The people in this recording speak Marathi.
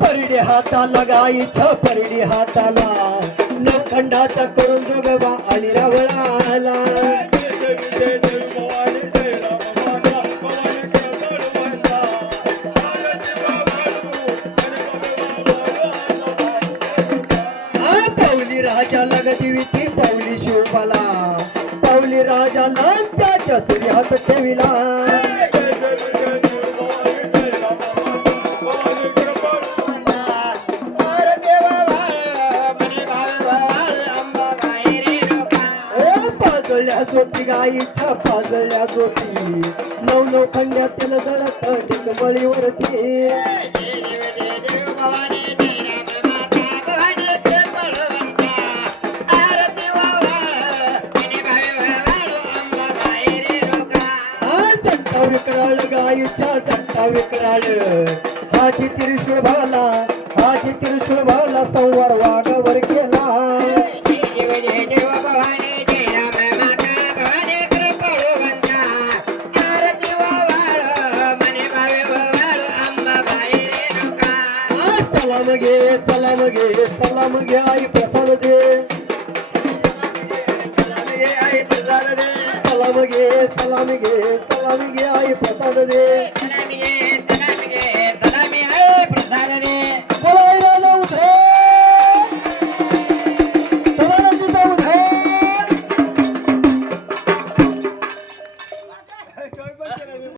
परडी हाताला गाईच्या परडे हाताला. लोखंडाचा करून जोगवा आली रावळाला. आ, पावली राजाला गदिविती पावली शिवपाला पावली राजाला त्याच्या श्री हात ठेविला. ए पाजळल्या गाईच्या पाजळल्या जोती. नऊ नऊ खंड्यातील जळत टिकमळीवरती हा विकराळ गाईच्या चट्टा विकराळ. हाजी त्रिशूळ हाजी हाची त्रिशूळ संवार वाघावर केला सलाम घे सलाम घे सलाम घे आई प्रसाद दे सलाम घे सलाम घे सलाम घे आई प्रसाद दे